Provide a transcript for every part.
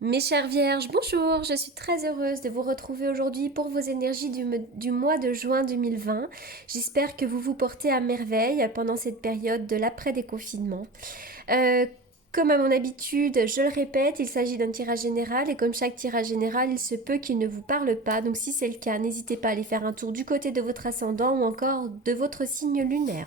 Mes chères vierges, bonjour, je suis très heureuse de vous retrouver aujourd'hui pour vos énergies du mois de juin 2020. J'espère que vous vous portez à merveille pendant cette période de l'après-déconfinement. Euh, Comme à mon habitude, je le répète, il s'agit d'un tirage général et comme chaque tirage général, il se peut qu'il ne vous parle pas. Donc si c'est le cas, n'hésitez pas à aller faire un tour du côté de votre ascendant ou encore de votre signe lunaire.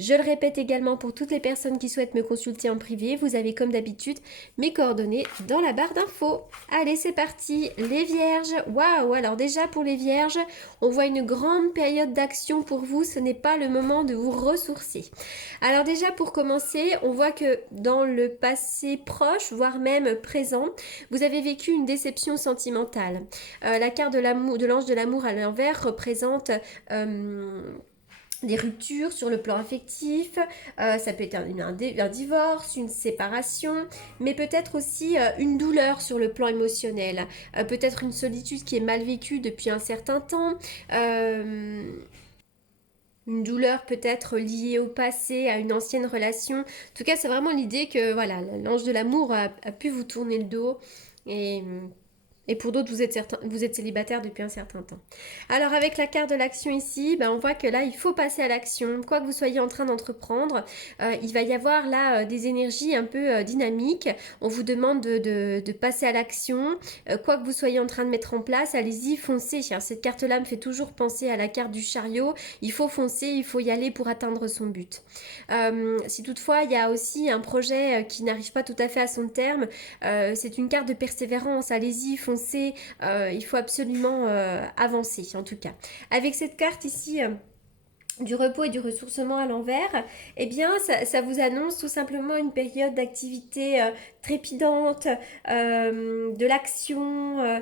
Je le répète également pour toutes les personnes qui souhaitent me consulter en privé, vous avez comme d'habitude mes coordonnées dans la barre d'infos. Allez, c'est parti, les vierges. Waouh, alors déjà pour les vierges, on voit une grande période d'action pour vous, ce n'est pas le moment de vous ressourcer. Alors déjà pour commencer, on voit que dans le passé proche, voire même présent, vous avez vécu une déception sentimentale. La carte de l'amour, de l'ange de l'amour à l'envers représente des ruptures sur le plan affectif, ça peut être un divorce, une séparation, mais peut-être aussi une douleur sur le plan émotionnel, peut-être une solitude qui est mal vécue depuis un certain temps, une douleur peut-être liée au passé, à une ancienne relation. En tout cas, c'est vraiment l'idée que voilà, l'ange de l'amour a pu vous tourner le dos et pour d'autres, vous êtes célibataire depuis un certain temps. Alors avec la carte de l'action ici, ben, on voit que là, il faut passer à l'action. Quoi que vous soyez en train d'entreprendre, il va y avoir là des énergies un peu dynamiques. On vous demande de passer à l'action. Quoi que vous soyez en train de mettre en place, allez-y, foncez. Alors, cette carte-là me fait toujours penser à la carte du chariot. Il faut foncer, il faut y aller pour atteindre son but. Si toutefois, il y a aussi un projet qui n'arrive pas tout à fait à son terme, c'est une carte de persévérance. Allez-y, foncez. Il faut absolument avancer, en tout cas. Avec cette carte ici, du repos et du ressourcement à l'envers, eh bien, ça vous annonce tout simplement une période d'activité trépidante, de l'action,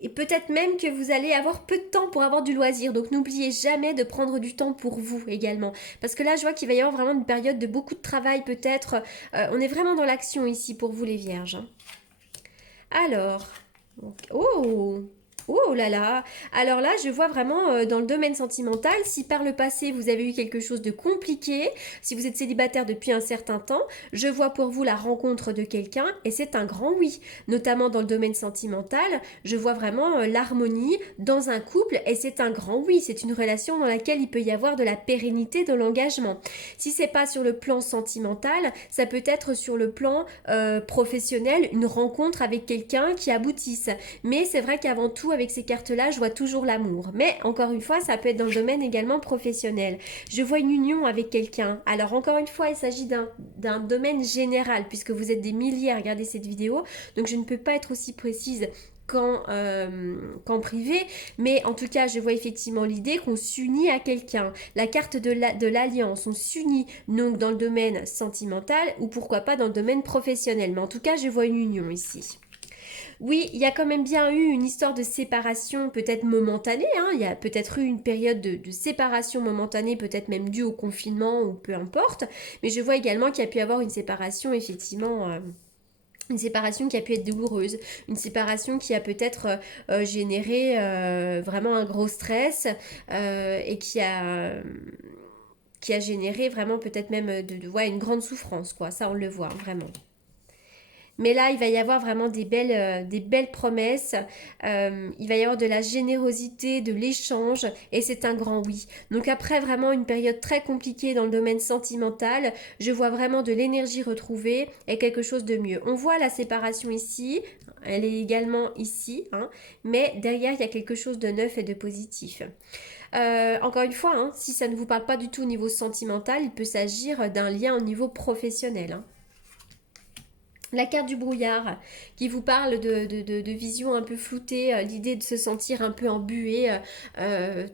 et peut-être même que vous allez avoir peu de temps pour avoir du loisir. Donc n'oubliez jamais de prendre du temps pour vous également. Parce que là, je vois qu'il va y avoir vraiment une période de beaucoup de travail peut-être. On est vraiment dans l'action ici pour vous les vierges. Alors, oh, oh là là. Alors là, je vois vraiment dans le domaine sentimental, si par le passé vous avez eu quelque chose de compliqué, si vous êtes célibataire depuis un certain temps, je vois pour vous la rencontre de quelqu'un et c'est un grand oui. Notamment dans le domaine sentimental, je vois vraiment l'harmonie dans un couple et c'est un grand oui. C'est une relation dans laquelle il peut y avoir de la pérennité, de l'engagement. Si c'est pas sur le plan sentimental, ça peut être sur le plan professionnel, une rencontre avec quelqu'un qui aboutisse. Mais c'est vrai qu'avant tout, avec ces cartes-là, je vois toujours l'amour. Mais encore une fois, ça peut être dans le domaine également professionnel. Je vois une union avec quelqu'un. Alors encore une fois, il s'agit d'un domaine général, puisque vous êtes des milliers à regarder cette vidéo. Donc je ne peux pas être aussi précise qu'en privé, mais en tout cas, je vois effectivement l'idée qu'on s'unit à quelqu'un. La carte de l'alliance, on s'unit donc dans le domaine sentimental ou pourquoi pas dans le domaine professionnel. Mais en tout cas, je vois une union ici. Oui, il y a quand même bien eu une histoire de séparation, peut-être momentanée, hein. Il y a peut-être eu une période de séparation momentanée, peut-être même due au confinement ou peu importe. Mais je vois également qu'il y a pu y avoir une séparation, effectivement. Une séparation qui a pu être douloureuse, une séparation qui a peut-être généré vraiment un gros stress et qui a généré vraiment peut-être même ouais, une grande souffrance, quoi. Ça, on le voit vraiment. Mais là, il va y avoir vraiment des belles promesses. Il va y avoir de la générosité, de l'échange, et c'est un grand oui. Donc après vraiment une période très compliquée dans le domaine sentimental, je vois vraiment de l'énergie retrouvée et quelque chose de mieux. On voit la séparation ici, elle est également ici, hein, mais derrière, il y a quelque chose de neuf et de positif. Encore une fois, hein, si ça ne vous parle pas du tout au niveau sentimental, il peut s'agir d'un lien au niveau professionnel, hein. La carte du brouillard qui vous parle de vision un peu floutée, l'idée de se sentir un peu embué,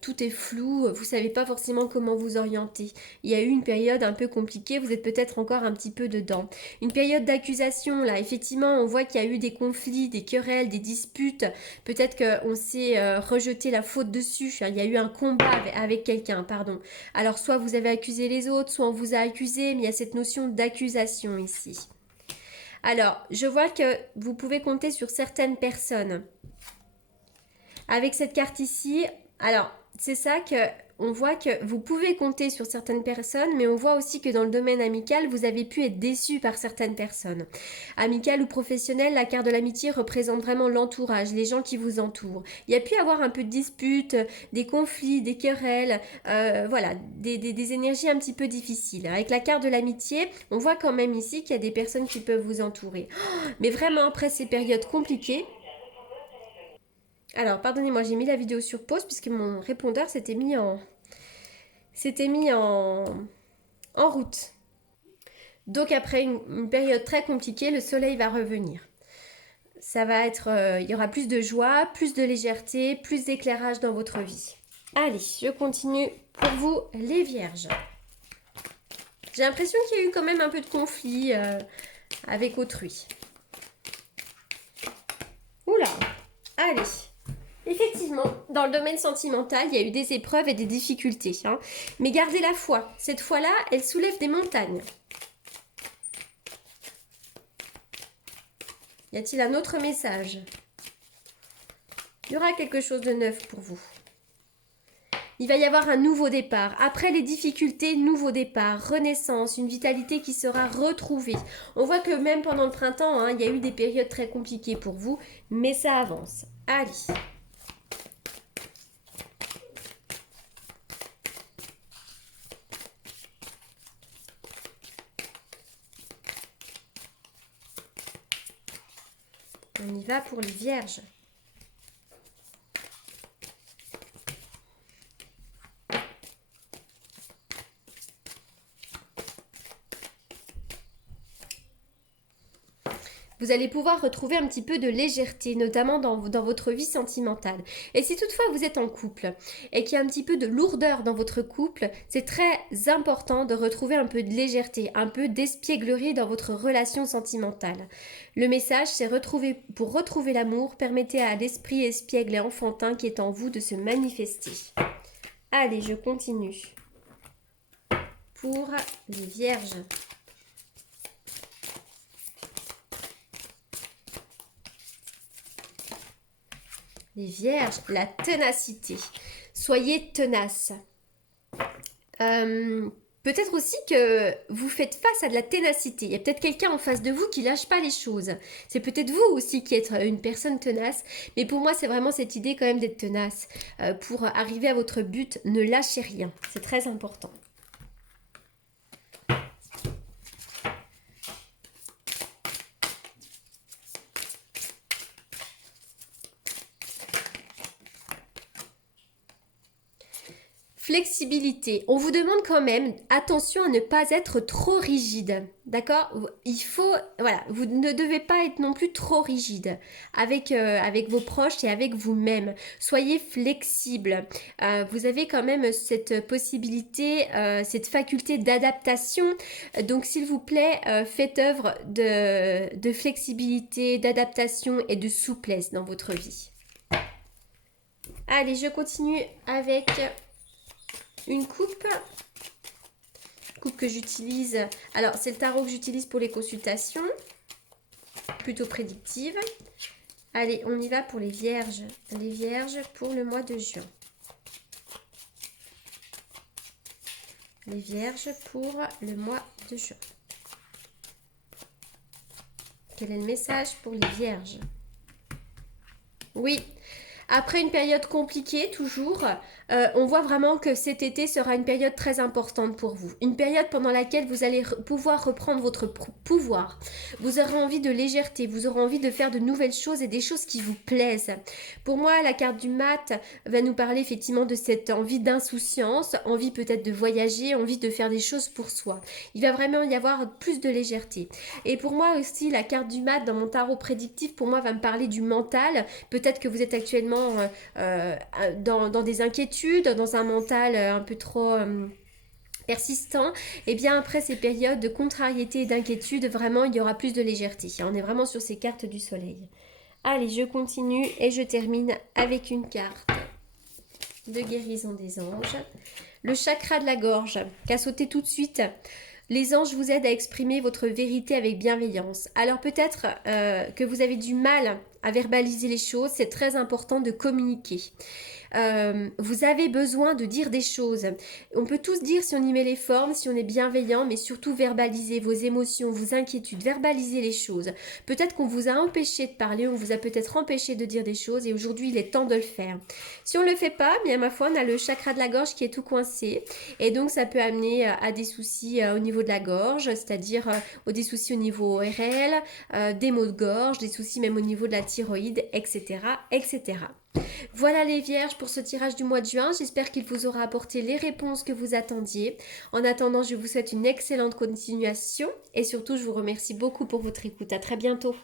tout est flou, vous savez pas forcément comment vous orienter. Il y a eu une période un peu compliquée, vous êtes peut-être encore un petit peu dedans. Une période d'accusation, là, effectivement, on voit qu'il y a eu des conflits, des querelles, des disputes, peut-être qu'on s'est rejeté la faute dessus, hein. Il y a eu un combat avec quelqu'un, pardon. Alors soit vous avez accusé les autres, soit on vous a accusé, mais il y a cette notion d'accusation ici. Alors, je vois que vous pouvez compter sur certaines personnes. Avec cette carte ici, alors, c'est ça que on voit que vous pouvez compter sur certaines personnes, mais on voit aussi que dans le domaine amical, vous avez pu être déçu par certaines personnes. Amical ou professionnel, la carte de l'amitié représente vraiment l'entourage, les gens qui vous entourent. Il y a pu avoir un peu de disputes, des conflits, des querelles, voilà, des énergies un petit peu difficiles. Avec la carte de l'amitié, on voit quand même ici qu'il y a des personnes qui peuvent vous entourer. Mais vraiment, après ces périodes compliquées, alors, pardonnez-moi, j'ai mis la vidéo sur pause puisque mon répondeur s'était mis en route. Donc, après une période très compliquée, le soleil va revenir. Ça va être, il y aura plus de joie, plus de légèreté, plus d'éclairage dans votre vie. Allez, je continue pour vous, les vierges. J'ai l'impression qu'il y a eu quand même un peu de conflit avec autrui. Oula, allez. Effectivement, dans le domaine sentimental, il y a eu des épreuves et des difficultés. Hein. Mais gardez la foi. Cette foi-là, elle soulève des montagnes. Y a-t-il un autre message? Il y aura quelque chose de neuf pour vous. Il va y avoir un nouveau départ. Après les difficultés, nouveau départ, renaissance, une vitalité qui sera retrouvée. On voit que même pendant le printemps, hein, il y a eu des périodes très compliquées pour vous, mais ça avance. Allez. On y va pour les vierges. Vous allez pouvoir retrouver un petit peu de légèreté, notamment dans votre vie sentimentale. Et si toutefois vous êtes en couple et qu'il y a un petit peu de lourdeur dans votre couple, c'est très important de retrouver un peu de légèreté, un peu d'espièglerie dans votre relation sentimentale. Le message, c'est pour retrouver l'amour, permettez à l'esprit espiègle et enfantin qui est en vous de se manifester. Allez, je continue. Pour les vierges. Les vierges, la ténacité. Soyez tenaces. Peut-être aussi que vous faites face à de la ténacité. Il y a peut-être quelqu'un en face de vous qui lâche pas les choses. C'est peut-être vous aussi qui êtes une personne tenace. Mais pour moi, c'est vraiment cette idée quand même d'être tenace. Pour arriver à votre but, ne lâchez rien. C'est très important. Flexibilité. On vous demande quand même, attention à ne pas être trop rigide. D'accord? Il faut, voilà, vous ne devez pas être non plus trop rigide avec vos proches et avec vous-même. Soyez flexible. Vous avez quand même cette possibilité, cette faculté d'adaptation. Donc, s'il vous plaît, faites œuvre de flexibilité, d'adaptation et de souplesse dans votre vie. Allez, je continue avec une coupe que j'utilise. Alors, c'est le tarot que j'utilise pour les consultations, plutôt prédictive. Allez, on y va pour les vierges. Les vierges pour le mois de juin. Les vierges pour le mois de juin. Quel est le message pour les vierges? Oui. Après une période compliquée, toujours, on voit vraiment que cet été sera une période très importante pour vous. Une période pendant laquelle vous allez pouvoir reprendre votre pouvoir. Vous aurez envie de légèreté, vous aurez envie de faire de nouvelles choses et des choses qui vous plaisent. Pour moi, la carte du mat va nous parler effectivement de cette envie d'insouciance, envie peut-être de voyager, envie de faire des choses pour soi. Il va vraiment y avoir plus de légèreté. Et pour moi aussi, la carte du mat dans mon tarot prédictif, pour moi, va me parler du mental. Peut-être que vous êtes actuellement dans des inquiétudes, dans un mental un peu trop persistant, et bien après ces périodes de contrariété et d'inquiétude, vraiment il y aura plus de légèreté. On est vraiment sur ces cartes du soleil. Allez, je continue et je termine avec une carte de guérison des anges. Le chakra de la gorge, qui a sauté tout de suite. Les anges vous aident à exprimer votre vérité avec bienveillance. Alors peut-être que vous avez du mal à verbaliser les choses, c'est très important de communiquer. Vous avez besoin de dire des choses. On peut tous dire si on y met les formes, si on est bienveillant, mais surtout verbaliser vos émotions, vos inquiétudes, verbaliser les choses. Peut-être qu'on vous a empêché de parler, on vous a peut-être empêché de dire des choses et aujourd'hui il est temps de le faire. Si on ne le fait pas, bien ma foi, on a le chakra de la gorge qui est tout coincé et donc ça peut amener à des soucis au niveau de la gorge, c'est-à-dire des soucis au niveau ORL, des maux de gorge, des soucis même au niveau de la thyroïde, etc., etc. Voilà les vierges pour ce tirage du mois de juin. J'espère qu'il vous aura apporté les réponses que vous attendiez. En attendant, je vous souhaite une excellente continuation et surtout, je vous remercie beaucoup pour votre écoute. À très bientôt.